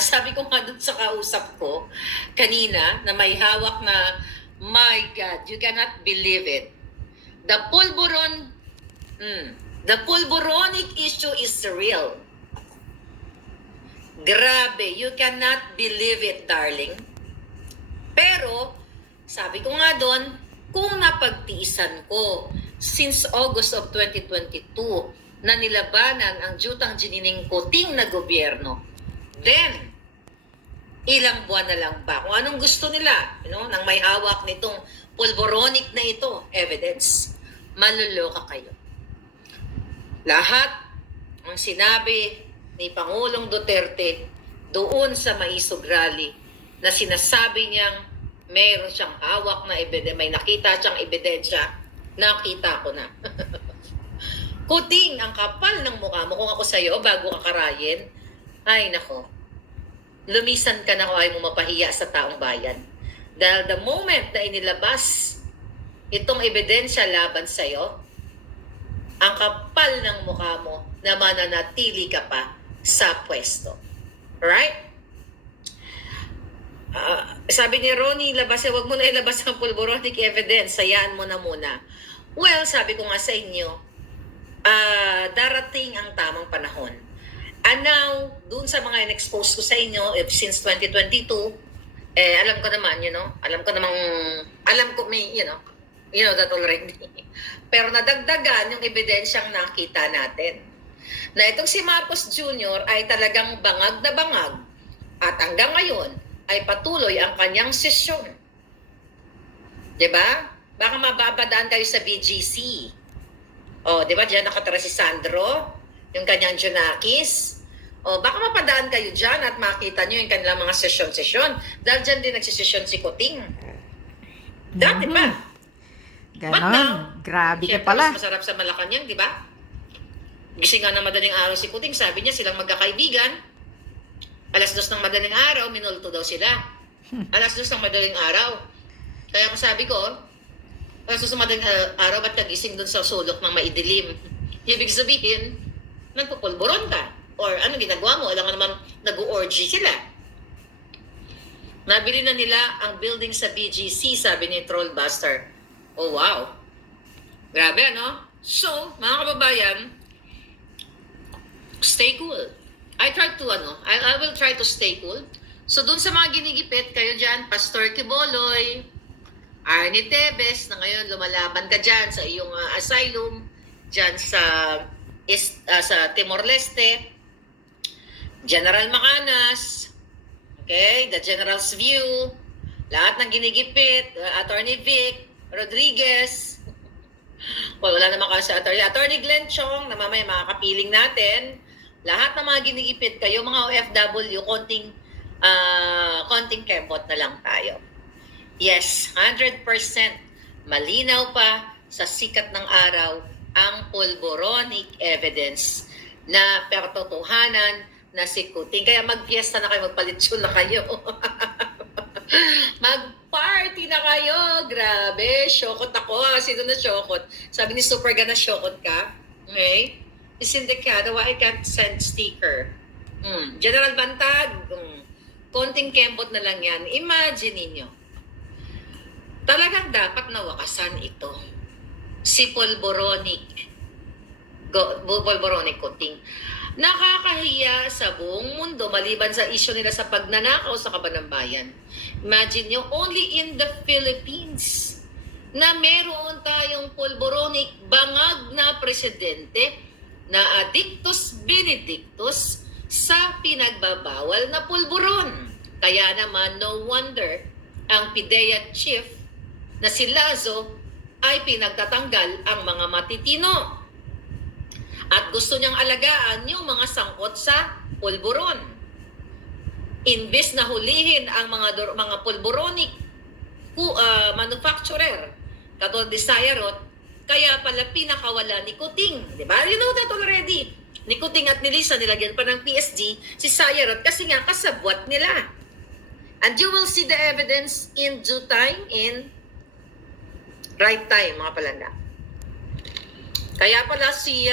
Sabi ko nga dun sa kausap ko kanina na may hawak na, my God, you cannot believe it. The pulburon, the pulburonic issue is real. Grabe, you cannot believe it, darling. Pero, sabi ko nga doon, kung napagtiisan ko since August of 2022 na nilabanan ang jutang jinining kuting na gobyerno, then, ilang buwan na lang ba? Kung anong gusto nila, nang may hawak nitong pulboronic na ito, evidence, maluloka kayo. Lahat ang sinabi ni Pangulong Duterte doon sa Maisog Rally na sinasabi niyang mayroon siyang hawak na ebidensya, may nakita siyang ebidensya, nakita ko na. Kuting, ang kapal ng mukha mo. Kung ako sa'yo, bago ka karayin, ay nako, lumisan ka na kung ayaw mo mapahiya sa taong bayan. Dahil the moment na inilabas itong ebidensya laban sa'yo, ang kapal ng mukha mo na mananatili ka pa sa pwesto. Right? Sabi ni Ronnie, wag mo na ilabas ang pulboronic evidence, sayaan mo na muna. Well, sabi ko nga sa inyo, darating ang tamang panahon. And now, dun sa mga in-expose ko sa inyo since 2022, alam ko naman, alam ko may, you know that already. Pero nadagdagan yung ebidensyang nakita natin. Na itong si Marcos Jr. ay talagang bangag na bangag at hanggang ngayon ay patuloy ang kanyang sesyon. Diba? Baka mababadaan kayo sa BGC. O, diba? Diyan nakatara si Sandro, yung kanyang Junakis. O, baka mapadaan kayo dyan at makita nyo yung kanilang mga sesyon-sesyon. Dahil dyan din nagsisesyon si Kuting. Dati pa. Ganon. Grabe ka Siyempre, pala. mas masarap sa Malacanang, di ba? Gising nga ng madaling araw si Kuting, sabi niya silang magkakaibigan. Alas 2 ng madaling araw, minulto daw sila. Alas 2 ng madaling araw. Kaya kung sabi ko, alas 2 ng madaling araw, ba't kagising dun sa sulok ng maidilim? Ibig sabihin, nagpupulburon ka. Or ano ginagawa mo? Alam nga naman, nag-orgy sila. Nabili na nila ang building sa BGC, sabi ni Trollbuster. Oh, wow. Grabe, ano? So, mga kababayan, stay cool. I will try to stay cool. So, dun sa mga ginigipit, kayo dyan, Pastor Kiboloy, Arnie Tebes, na ngayon lumalaban ka dyan sa iyong asylum, dyan sa Timor-Leste, General Macanas, okay, the General's View, lahat ng ginigipit, Attorney Vic, Rodriguez, well, wala naman kasi Attorney Glenn Chong, na mamaya makakapiling natin, lahat ng mga ginigipit kayo, mga OFW, konting kebot na lang tayo. Yes, 100% malinaw pa sa sikat ng araw ang pulboronic evidence na pertotohanan na si Kuting. Kaya mag-fiesta na kayo, magpalitsyon na kayo. Mag-party na kayo. Grabe, syokot ako. Sino na syokot? Sabi ni Superga na syokot ka. Okay? Isindikado, why I can't send sticker? General Bantag, konting kembot na lang yan. Imagine ninyo. Talagang dapat nawakasan ito. Si Pulboronic Kuting. Nakakahiya sa buong mundo maliban sa isyu nila sa pagnanakaw sa kabanambayan. Imagine nyo, only in the Philippines na meron tayong pulboronic bangag na presidente na addictus benedictus sa pinagbabawal na pulburon. Kaya naman, no wonder ang PIDEA chief na si Lazo ay pinagtatanggal ang mga matitino. At gusto niyang alagaan yung mga sangkot sa pulburon. Imbes na hulihin ang mga pulboronic manufacturer, katulad ni Sayarot, kaya pala pinakawala ni Kuting. Diba? You know that already. Ni Kuting at ni Lisa, nilagyan pa ng PSG, si Sayarot, kasi nga kasabwat nila. And you will see the evidence in due time, in right time, mga palanda. Kaya pala si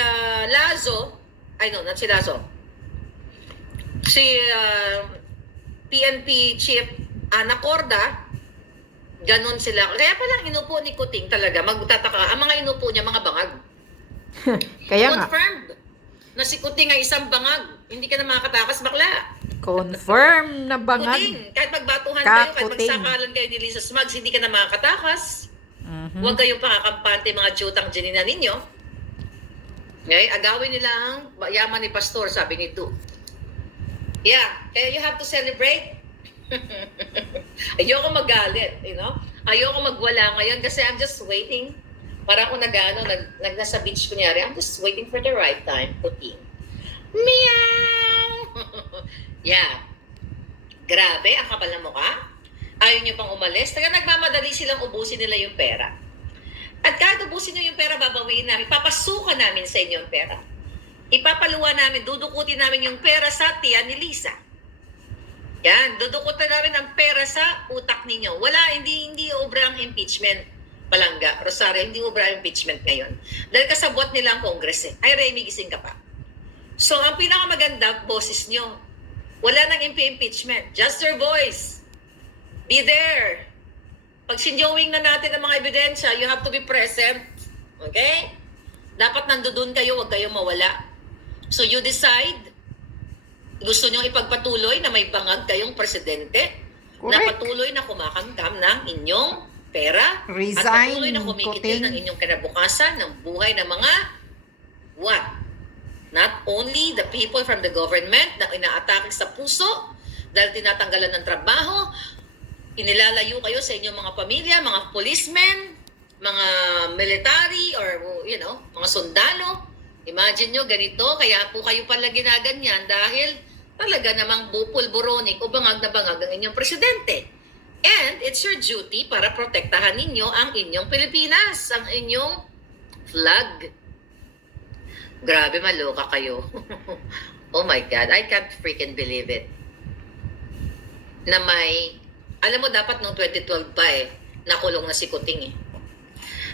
Lazo, not si Lazo, si PNP Chief Ana Corda, ganon sila. Kaya palang inupo ni Kuting talaga, magtataka, ang mga inupo niya, mga bangag. Kaya nga, Confirmed na si Kuting ay isang bangag. Hindi ka na makakatakas, bakla. confirm na bangag. Kuting, kahit magbatuhan kayo, kahit Kakuting. magsakalan kayo ni Lisa Smugs, hindi ka na makakatakas. Mhm. Huwag kayong pakakampante mga jutang ginina ninyo. Okay? Agawin nila ang yaman ni Pastor, sabi ni Du. Yeah, kaya you have to celebrate. Ayoko magalit, you know? Ayoko magwala ngayon kasi I'm just waiting. Para ako nasa beach kunyari, I'm just waiting for the right time. Puting. Meow! Yeah. Grabe, ang kapal ng mukha. Ayaw niyo pang umalis. Taga nagmamadali silang ubusin nila yung pera. At kahit ubusin niyo yung pera, babawiin namin. Papasukan namin sa inyo yung pera. Ipapaluwa namin, dudukutin namin yung pera sa tiyan ni Lisa. Yan, dudukutin namin ang pera sa utak ninyo. Wala, hindi obra ang impeachment. Palangga, Rosario, hindi obra ang impeachment ngayon. Dahil kasabwat nila ang Congress eh. Ay, Remy, gising ka pa. So, ang pinakamaganda, boses nyo. Wala nang impeachment. Just your voice. Be there. Pag sinjowing na natin ang mga ebidensya, you have to be present. Okay? Dapat nandoon kayo, huwag kayong mawala. So you decide, gusto nyo ipagpatuloy na may bangag kayong presidente, na Correct. patuloy na kumakangkam ng inyong pera, Resign, at patuloy na kumikitil Kuting. ng inyong kinabukasan ng buhay ng mga what? Not only the people from the government na inaatake sa puso dahil tinatanggalan ng trabaho, inilalayo kayo sa inyong mga pamilya, mga policemen, mga military, or you know, mga sundalo. Imagine nyo ganito, kaya po kayo pala ginaganyan dahil talaga namang bupulburonik o bangag na bangag ang inyong presidente. And it's your duty para protektahan ninyo ang inyong Pilipinas, ang inyong flag. Grabe, maloka kayo. Oh my God, I can't freaking believe it. Na may, alam mo dapat nung 2012 pa nakulong na si Kuting eh.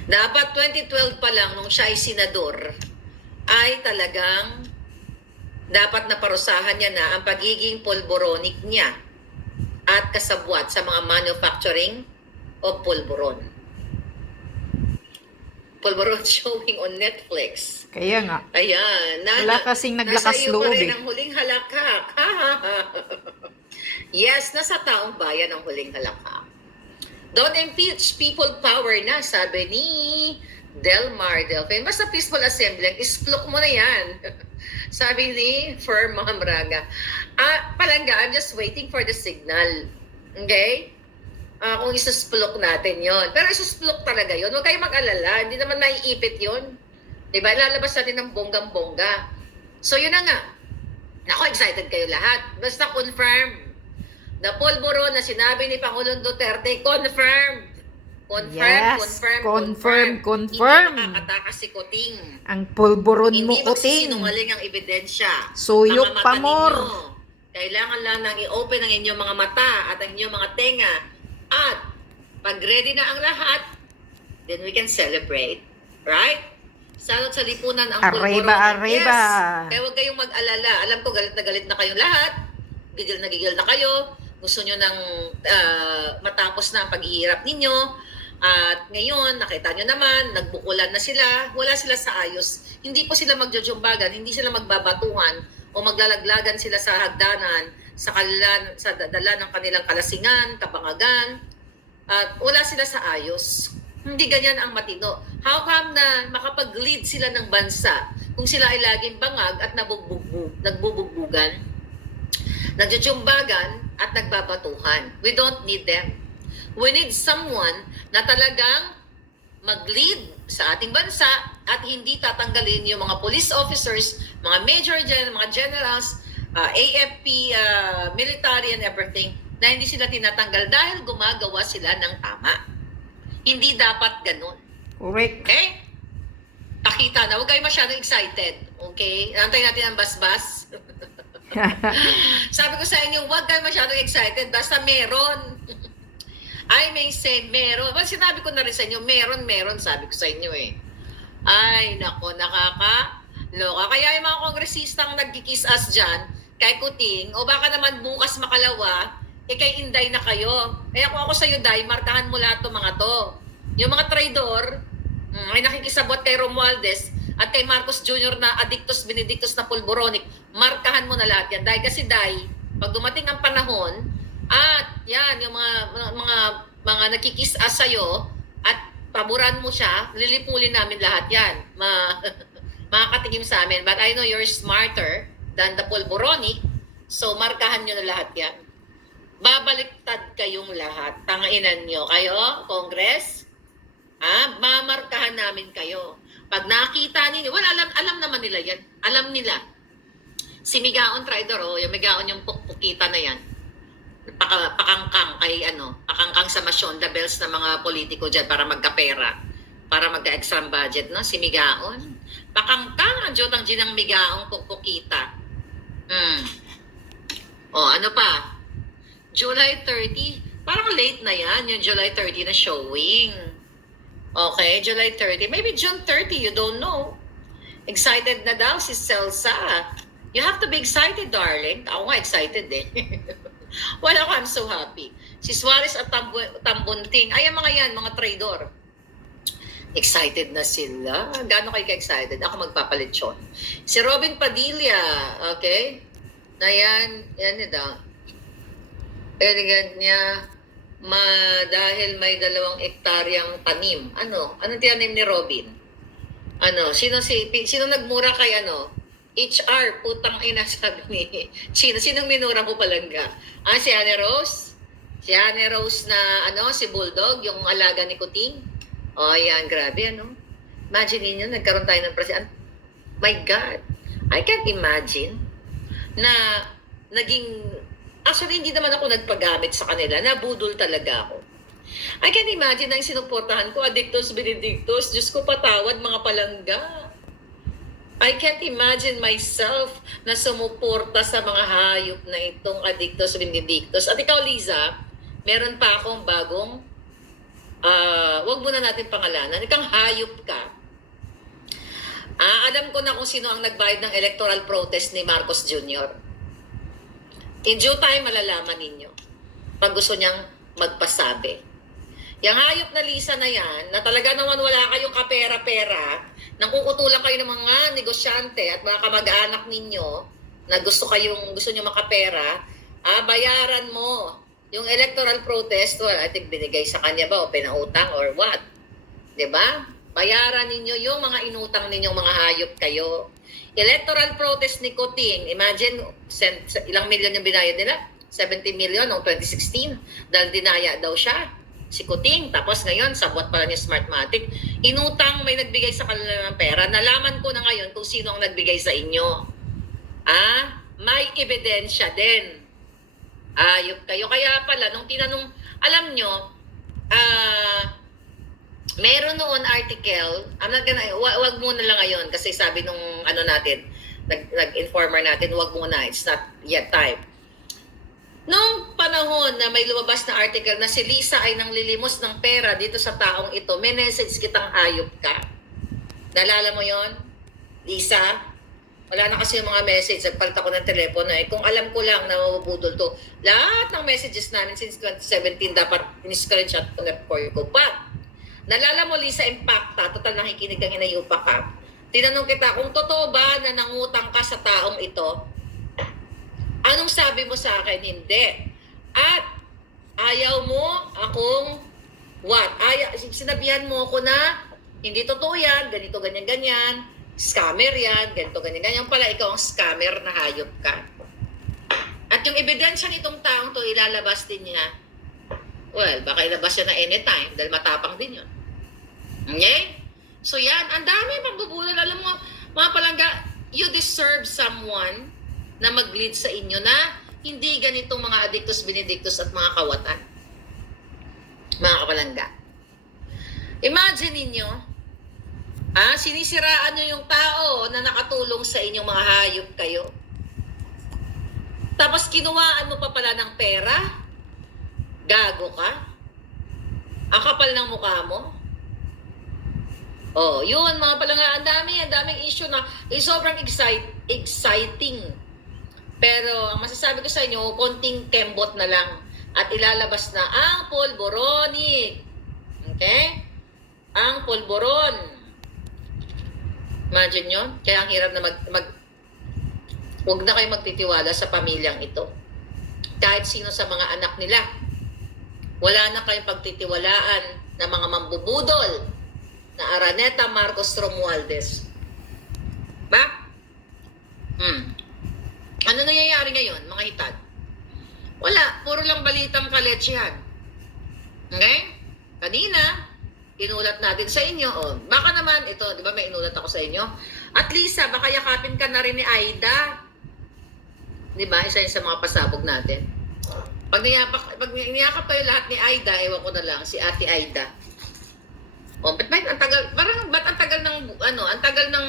Dapat 2012 pa lang nung siya ay senador, ay talagang dapat naparusahan niya na ang pagiging polboronic niya at kasabwat sa mga manufacturing of polboron. Polboron showing on Netflix. Kaya nga. Ayan. Wala kasing naglakas nasa iyo loob pa rin eh. ang huling halakak. Yes, nasa taong bayan ang huling halakak. Don't impeach, people power na, sabi ni Delmar Delfin. Basta peaceful assembly, isplok mo na yan. Sabi ni Firm Mamraga. Palangga, I'm just waiting for the signal. Okay? Kung isusplok natin yon. Pero isusplok talaga yon. Huwag kayong mag-alala. Hindi naman maiipit yon. Diba? Lalabas natin ng bonggang-bongga. So yun na nga. Ako, excited kayo lahat. Basta confirm. The polboron na sinabi ni Pangulong Duterte, confirmed. Yes, confirm. Hindi makakatakas si Kuting. Ang pulburon mo, Hindi Kuting. magsisinungaling ang ebidensya. Suyok Mga pa mata more. ninyo, kailangan lang nang i-open ang inyong mga mata at ang inyong mga tenga. At pag ready na ang lahat, then we can celebrate. Right? Salot sa lipunan ang Arriba, pulburon. arriba. Yes. Kaya huwag kayong mag-alala. Alam ko galit na kayong lahat. Gigil na kayo. Gusto nyo nang matapos na ang paghihirap ninyo. At ngayon, nakita nyo naman, nagbukulan na sila. Wala sila sa ayos. Hindi po sila magjojumbagan. Hindi sila magbabatuhan o maglalaglagan sila sa hagdanan sa dala ng kanilang kalasingan, kabangagan. At wala sila sa ayos. Hindi ganyan ang matino. How come na makapag-lead sila ng bansa kung sila ay laging bangag at nagbubugbugan, nagjujumbagan at nagbabatuhan? We don't need them. We need someone na talagang mag-lead sa ating bansa at hindi tatanggalin yung mga police officers, mga major general, mga generals, AFP, military and everything, na hindi sila tinatanggal dahil gumagawa sila ng tama. Hindi dapat ganun. Correct. Okay? Pakita na. Huwag kayo masyadong excited. Okay? Antay natin ang basbas. Sabi ko sa inyo, huwag kayo masyadong excited. Basta meron. I may say meron. Well, sinabi ko na rin sa inyo, meron. Sabi ko sa inyo eh. Ay, nako, nakakaloka. Kaya yung mga kongresistang nagkikiss us dyan, kay Kuting, o baka naman bukas makalawa, kay Inday na kayo. Kaya kung ako sa'yo, Day, markahan mo lahat ng mga to. Yung mga traidor, may nakikisabot kay Romualdez at kay Marcos Jr. na Adictus Benedictus na Pulboronic, markahan mo na lahat yan. Day, kasi Day, pag dumating ang panahon, at yan, yung mga nakikis-as sa'yo, at paboran mo siya, lilipulin namin lahat yan. Makakatingin sa amin. But I know you're smarter than the Pulboronic, so markahan nyo na lahat yan. Babaliktad kayong lahat. Tangainan nyo. Kayo, Congress, mamarkahan namin kayo. Pag nakita ninyo, alam naman nila yan. Alam nila. Si Migaon Traidor, yung Migaon yung pukpukita na yan. Pakangkang kay pakangkang sa Masyonda Bells na mga politiko dyan para magkapera, para magka-extra budget, no? Si Migaon. Pakangkang ang jotang ginang Migaong pukpukita. Ano pa? July 30. Parang late na yan, yung July 30 na showing. Okay, July 30. Maybe June 30, you don't know. Excited na daw si Celsa. You have to be excited, darling. Ako nga excited eh. Wala ko, I'm so happy. Si Suarez at Tambunting. Ay, mga yan, mga traidor. Excited na sila. Gaano kayo ka-excited? Ako magpapalitsyon. Si Robin Padilla, okay? Na yan daw. Elegant niya, dahil may 2 hektaryang tanim. Anong tinanim ni Robin? Sino nagmura kay HR, putang ina, sabi ni Sinong minura mo palangga? Si Anne Rose? Si Anne Rose na, si Bulldog, yung alaga ni Kuting? Yan, grabe, Imagine niyo, nagkaroon tayo ng president. My God, I can't imagine na actually, hindi naman ako nagpagamit sa kanila. Nabudol talaga ako. I can't imagine na yung sinuportahan ko, Adictus Benedictus. Diyos ko, patawad, mga palangga. I can't imagine myself na sumuporta sa mga hayop na itong Adictus Benedictus. At ikaw, Liza, meron pa akong bagong, wag muna natin pangalanan. Ikang hayop ka. Alam ko na kung sino ang nagbayad ng electoral protest ni Marcos Jr. In due time, malalaman ninyo. Pag gusto niyang magpasabi. Yung hayop na Lisa na yan, na talaga naman wala kayong kapera-pera, nang kukutulang kayo ng mga negosyante at mga kamag-anak ninyo, na gusto nyo makapera, bayaran mo. Yung electoral protest, I think binigay sa kanya ba o pinautang or what? 'Di ba? Bayaran ninyo yung mga inutang ninyong mga hayop kayo. Electoral protest ni Kuting, imagine ilang milyon yung binayad nila? 70 million noong 2016 dahil dinaya daw siya, si Kuting. Tapos ngayon, sabot pala ni Smartmatic, inutang, may nagbigay sa kanila ng pera. Nalaman ko na ngayon kung sino ang nagbigay sa inyo. May ebidensya din. Ayop kayo. Kaya pala, nung tinanong, alam nyo, meron noon article, wag muna lang ngayon kasi sabi nung nag-informer natin, wag muna, it's not yet time. Nung panahon na may lumabas na article na si Lisa ay nanglilimos ng pera dito sa taong ito, may message kitang hayop ka. Nalala mo yon, Lisa? Wala na kasi yung mga message. Nagpalit ako ng telepono Kung alam ko lang na mabubudol to, lahat ng messages namin since 2017 dapat in-screenshot ko na report ko. But, nalala mo, Lisa Impacta, total nakikinig kang inayupa ka. Tinanong kita, kung totoo ba na nangutang ka sa taong ito, anong sabi mo sa akin? Hindi. At, ayaw mo akong what? Sinabihan mo ako na, hindi totoo yan, ganito, ganyan, ganyan. Scammer yan, ganito, ganyan, ganyan. Pala, ikaw ang scammer na hayop ka. At yung ebidensya nitong taong to, ilalabas din niya. Well, baka ilabas siya na anytime dahil matapang din yun. Okay? So yan, ang dami magbubulol. Alam mo, mga palangga, you deserve someone na mag-lead sa inyo na hindi ganitong mga Adictus Benedictus at mga kawatan. Mga kapalangga. Imagine ninyo, sinisiraan nyo yung tao na nakatulong sa inyong mga hayop kayo. Tapos kinuhaan mo pa pala ng pera? Gago ka? Ang kapal ng mukha mo? Yun mga palangga, ang daming issue na sobrang exciting. Pero ang masasabi ko sa inyo, konting kembot na lang at ilalabas na ang polboronic. Okay? Ang polboron. Imagine nyo? Kaya ang hirap na huwag na kayo magtitiwala sa pamilyang ito. Kahit sino sa mga anak nila. Wala na kayong pagtitiwalaan na mga mambubudol na Araneta Marcos Romualdez. Ba? Ano nangyayari ngayon, mga hitad? Wala. Puro lang balitang kaletsihan. Okay? Kanina, inulat natin sa inyo. Oh, baka naman, ito, di ba may inulat ako sa inyo? At least, baka yakapin ka na rin ni Aida. Di ba? Isa yun sa mga pasabog natin. Pag niyakap kayo lahat ni Aida, ewan ko na lang, si Ate Aida. Oh, ba't ang tagal, parang ba't ang tagal ng, ang tagal ng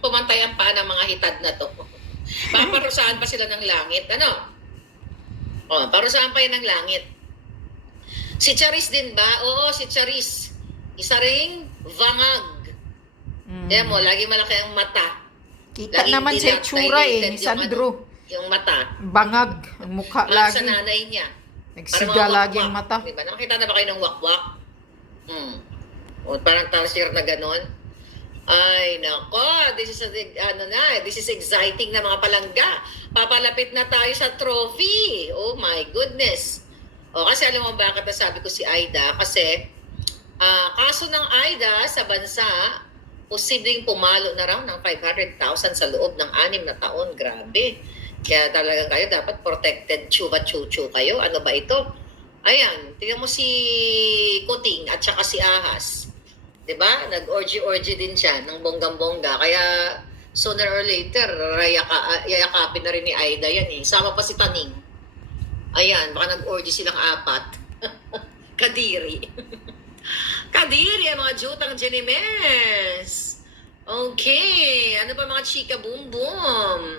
pumantay ang paa ng mga hitad na to? Baka parusahan pa sila ng langit, Oh, parusahan pa yan ng langit. Si Charis din ba? Oo, si Charis. Isa ring vangag. Kaya mo, lagi malaki ang mata. Kita Laging naman sa itsura ni Sandro. Yung mata. Bangag. Ang mukha Sa lagi. nanay niya. Nagsiga lagi ang mata. Diba? Nakakita na ba kayo ng wakwak? O, parang tarsier na ganon. Ay, nako. This is exciting na mga palangga. Papalapit na tayo sa trophy. Oh my goodness. O, kasi alam mo bakit nasabi ko si Aida? Kasi, kaso ng Aida sa bansa, posibleng pumalo na raw ng 500,000 sa loob ng 6 na taon. Grabe. Kaya talaga kayo dapat protected chuba-chuchu kayo. Ano ba ito? Ayan, tingnan mo si Kuting at saka si Ahas. Diba? Nag-orgy-orgy din siya ng bonggang-bongga. Kaya sooner or later, yayakapin na rin ni Aida yan eh. Sama pa si Taning. Ayan, baka nag-orgy silang 4. Kadiri. Kadiri, ang mga jutang Jenimes. Okay, ano pa mga chika boom boom?